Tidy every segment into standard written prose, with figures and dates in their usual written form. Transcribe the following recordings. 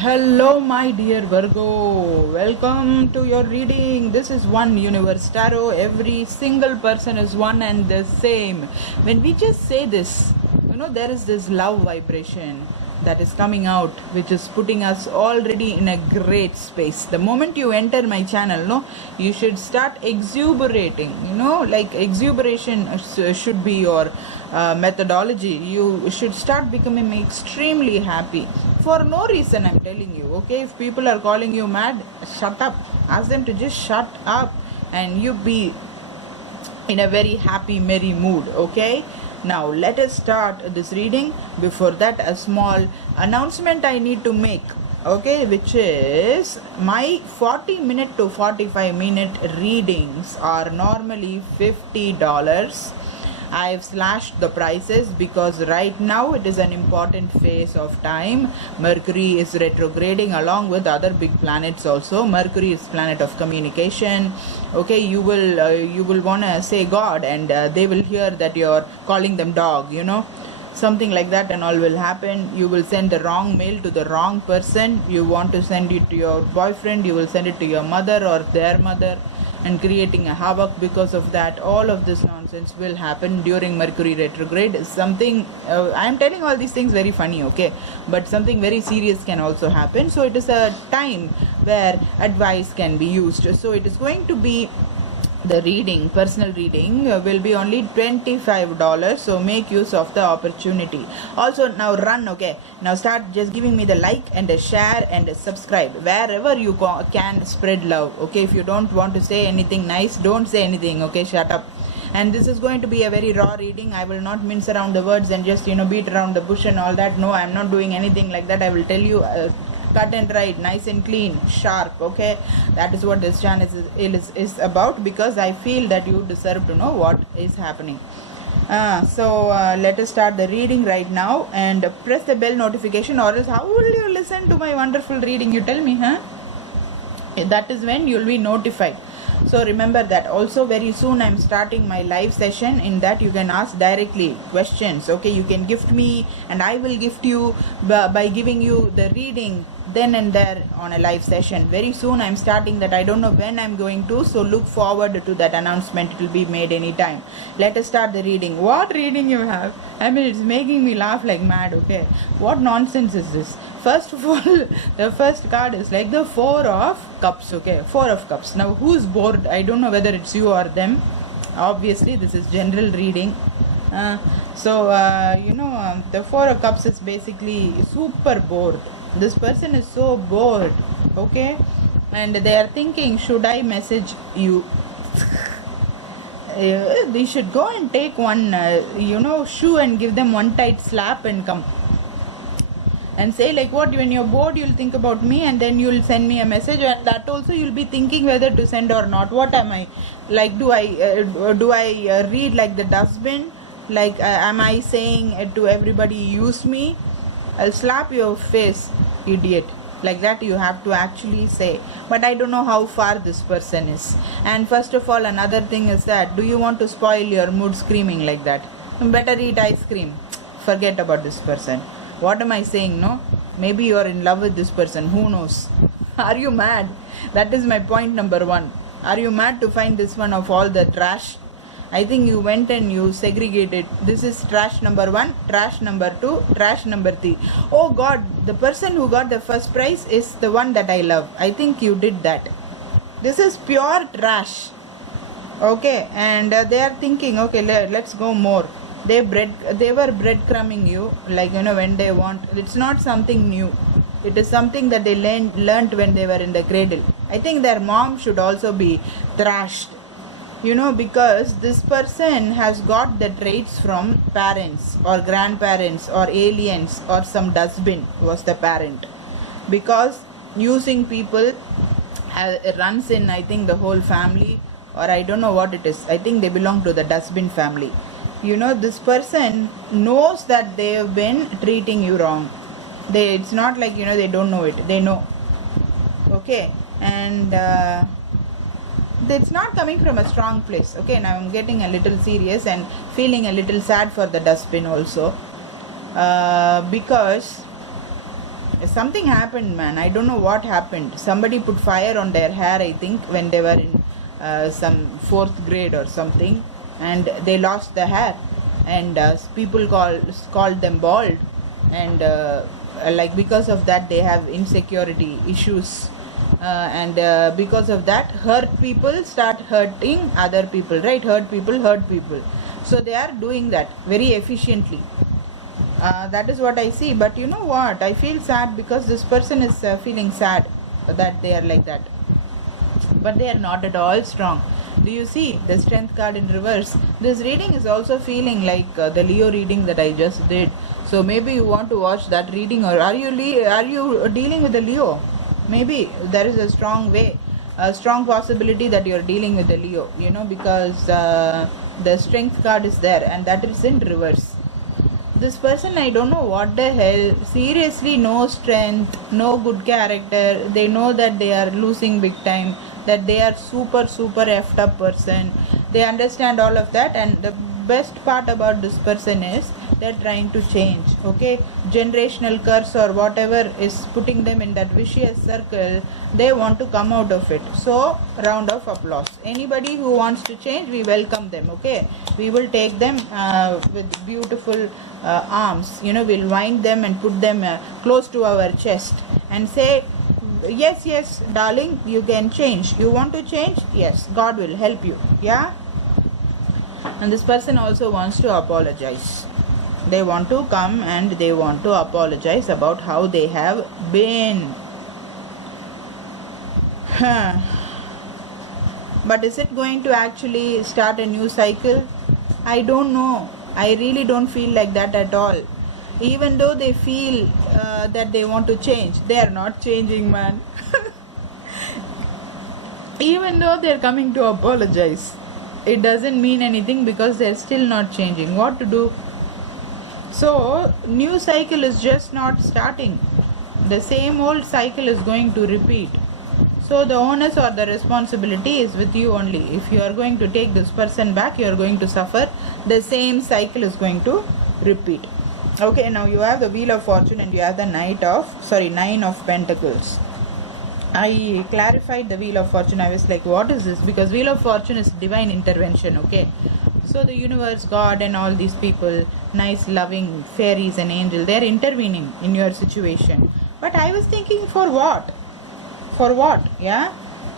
Hello, my dear Virgo. Welcome to your reading. This is One Universe Tarot. Every single person is one and the same. When we just say this, there is this love vibration that is coming out, which is putting us already in a great space. The moment you enter my channel, you should start exuberating. Like exuberation should be your methodology. You should start becoming extremely happy for no reason. I'm telling you, okay? If people are calling you mad, shut up. Ask them to just shut up and you be in a very happy, merry mood, okay? Now let us start this reading. Before that, a small announcement I need to make, okay, which is my 40-minute to 45-minute readings are normally $50. I've slashed the prices because right now it is an important phase of time. Mercury is retrograding along with other big planets also. Mercury is planet of communication. Okay, you will want to say God and they will hear that you're calling them dog, something like that, and all will happen. You will send the wrong mail to the wrong person. You want to send it to your boyfriend, you will send it to your mother or their mother, and creating a havoc because of that. All of this nonsense will happen during Mercury retrograde. Something I'm telling all these things very funny, okay, but something very serious can also happen. So it is a time where advice can be used. So it is going to be the reading, personal reading will be only $25. So make use of the opportunity. Also, now run, okay? Now start just giving me the like and a share and a subscribe wherever you can. Spread love, okay? If you don't want to say anything nice, don't say anything, okay? Shut up. And this is going to be a very raw reading. I will not mince around the words and just beat around the bush and all that. No, I'm not doing anything like that. I will tell you cut and right, nice and clean, sharp, okay? That is what this channel is about, because I feel that you deserve to know what is happening. So let us start the reading right now, and press the bell notification, or else how will you listen to my wonderful reading? You tell me, huh? That is when you'll be notified. So remember that. Also, very soon I'm starting my live session. In that you can ask directly questions, okay? You can gift me and I will gift you by giving you the reading then and there on a live session. Very soon I'm starting that. I don't know when I'm going to, so look forward to that announcement. It will be made anytime. Let us start the reading. What reading you have? I mean, it's making me laugh like mad, okay? What nonsense is this? First of all, the first card is like the Four of Cups, okay? Four of Cups. Now, who's bored? I don't know whether it's you or them. Obviously, this is general reading. The Four of Cups is basically super bored. This person is so bored, okay? And they are thinking, should I message you? They should go and take one, shoe and give them one tight slap and come. And say like, what, when you're bored you'll think about me and then you'll send me a message, and that also you'll be thinking whether to send or not. What am I like? Do I read like the dustbin? Like am I saying to everybody, use me? I'll slap your face, idiot. Like that you have to actually say. But I don't know how far this person is. And first of all, another thing is that, do you want to spoil your mood screaming like that? Better eat ice cream. Forget about this person. What am I saying? No, maybe you are in love with this person, who knows? Are you mad? That is my point number one. Are you mad to find this one of all the trash? I think you went and you segregated. This is trash number one, trash number two, trash number three. Oh God, the person who got the first prize is the one that I love. I think you did that. This is pure trash, okay? And they are thinking, okay, let's go more. They were breadcrumbing you, like when they want. It's not something new. It is something that they learned when they were in the cradle. I think their mom should also be thrashed, because this person has got the traits from parents or grandparents or aliens, or some dustbin was the parent, because using people runs in, I think, the whole family, or I don't know what it is. I think they belong to the dustbin family. This person knows that they have been treating you wrong. It's not like they don't know it. They know, okay? And it's not coming from a strong place, okay? Now I'm getting a little serious and feeling a little sad for the dustbin also, because something happened, man. I don't know what happened. Somebody put fire on their hair, I think, when they were in some fourth grade or something, and they lost the hair, and people called them bald, and like because of that they have insecurity issues, and because of that hurt people start hurting other people, right? Hurt people, so they are doing that very efficiently. That is what I see. But you know what, I feel sad because this person is feeling sad that they are like that, but they are not at all strong. Do you see the strength card in reverse? This reading is also feeling like the Leo reading that I just did. So maybe you want to watch that reading, or are you dealing with the Leo? Maybe there is a strong possibility that you're dealing with the Leo, because the strength card is there and that is in reverse. This person, I don't know what the hell, seriously, no strength, no good character. They know that they are losing big time, that they are super effed up person. They understand all of that, and the best part about this person is they're trying to change. Okay, generational curse or whatever is putting them in that vicious circle, they want to come out of it. So round of applause. Anybody who wants to change, we welcome them. Okay, we will take them with beautiful arms. We'll wind them and put them close to our chest and say, yes, darling, you can change. You want to change? Yes, God will help you. Yeah. And this person also wants to apologize. They want to come and they want to apologize about how they have been. But is it going to actually start a new cycle? I don't know. I really don't feel like that at all. Even though they feel that they want to change, they are not changing, man. Even though they are coming to apologize, it doesn't mean anything because they are still not changing. What to do? So new cycle is just not starting. The same old cycle is going to repeat. So the onus or the responsibility is with you only. If you are going to take this person back, you are going to suffer. The same cycle is going to repeat. Okay, now you have the Wheel of Fortune and you have the Nine of Pentacles. I clarified the Wheel of Fortune. I was like, what is this? Because Wheel of Fortune is divine intervention. Okay, so the universe, God and all these people, nice loving fairies and angels, they are intervening in your situation. But I was thinking, for what? Yeah.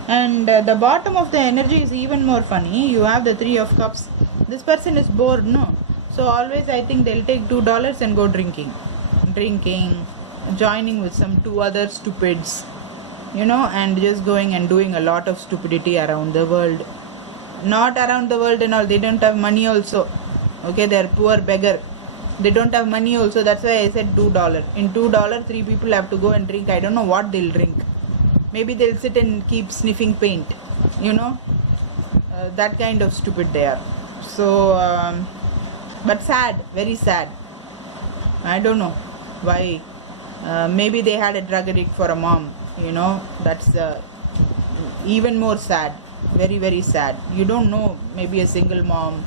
And the bottom of the energy is even more funny. You have the Three of Cups. This person is bored, no? So always I think they'll take $2 and go drinking, joining with some two other stupids, and just going and doing a lot of stupidity around the world. Not around the world and all. They don't have money also. Okay, they're poor beggar. They don't have money also. That's why I said $2. In $2, 3 people have to go and drink. I don't know what they'll drink. Maybe they'll sit and keep sniffing paint. That kind of stupid they are. So, but sad, very sad. I don't know why. Maybe they had a drug addict for a mom. That's even more sad. Very, very sad. You don't know, maybe a single mom,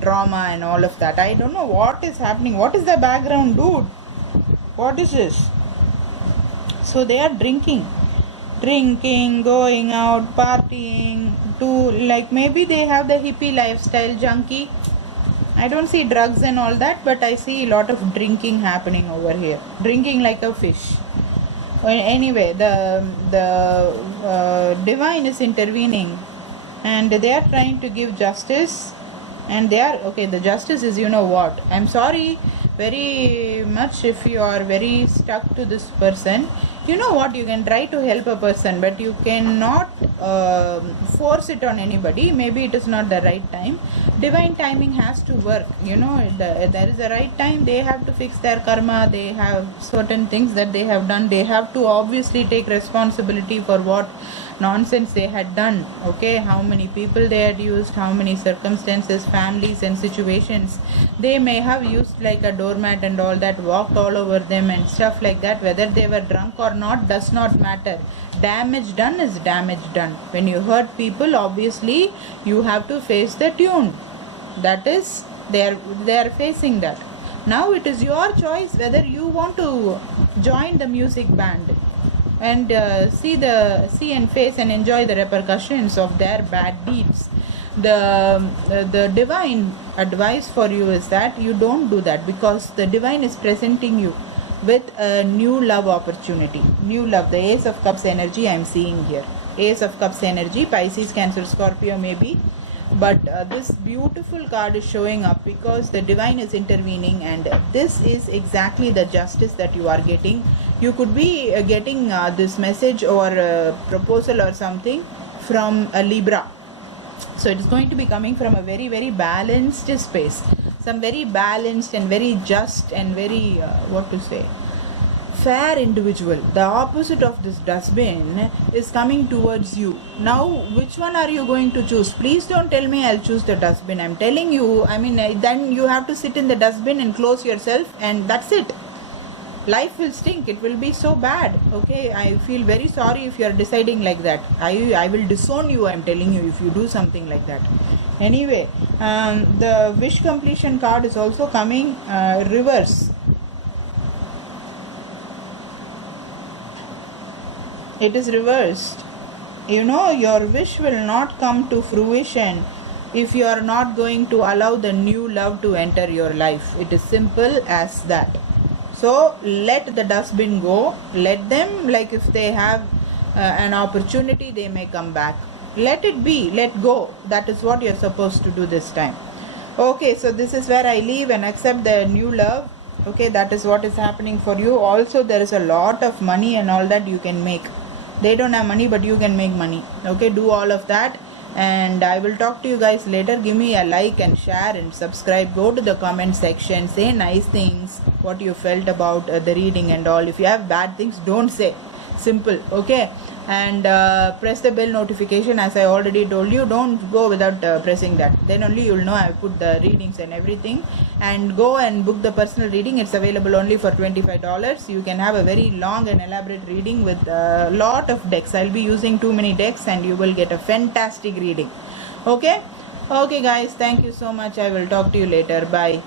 trauma and all of that. I don't know what is happening. What is the background, dude? What is this? So they are drinking, going out, partying, like maybe they have the hippie lifestyle, junkie. I don't see drugs and all that, but I see a lot of drinking happening over here. Drinking like a fish. Well, anyway, the divine is intervening and they are trying to give justice, and they are okay. The justice is, what, I'm sorry very much if you are very stuck to this person. What, you can try to help a person, but you cannot force it on anybody. Maybe it is not the right time. Divine timing has to work. There is a right time. They have to fix their karma. They have certain things that they have done. They have to obviously take responsibility for what nonsense they had done. Okay, how many people they had used, how many circumstances, families and situations they may have used like a doormat and all that, walked all over them and stuff like that. Whether they were drunk or not does not matter. Damage done is damage done. When you hurt people, obviously you have to face the tune. That is, they are facing that. Now it is your choice whether you want to join the music band and see and face and enjoy the repercussions of their bad deeds. The divine advice for you is that you don't do that, because the divine is presenting you with a new love opportunity. New love, the Ace of Cups energy I am seeing here. Ace of Cups energy, Pisces, Cancer, Scorpio maybe, but this beautiful card is showing up because the divine is intervening, and this is exactly the justice that you are getting. You could be getting this message or proposal or something from a Libra. So it is going to be coming from a very, very balanced space. Some very balanced and very just and very, fair individual. The opposite of this dustbin is coming towards you. Now, which one are you going to choose? Please don't tell me I'll choose the dustbin. I'm telling you, then you have to sit in the dustbin and close yourself, and that's it. Life will stink. It will be so bad. Okay, I feel very sorry if you are deciding like that. I will disown you, I'm telling you, if you do something like that. Anyway, the wish completion card is also coming reverse. It is reversed. Your wish will not come to fruition if you are not going to allow the new love to enter your life. It is simple as that. So let the dustbin go. Let them, like if they have an opportunity, they may come back. Let it be. Let go. That is what you're supposed to do this time. Okay, so this is where I leave and accept the new love. Okay, that is what is happening for you. Also, there is a lot of money and all that you can make. They don't have money, but you can make money. Okay, do all of that. And I will talk to you guys later. Give me a like and share and subscribe. Go to the comment section, say nice things, what you felt about the reading and all. If you have bad things, don't say. Simple. Okay, and press the bell notification, as I already told you. Don't go without pressing that. Then only you'll know I put the readings and everything. And go and book the personal reading. It's available only for $25. You can have a very long and elaborate reading with a lot of decks. I'll be using too many decks, and you will get a fantastic reading. Okay guys, thank you so much. I will talk to you later. Bye.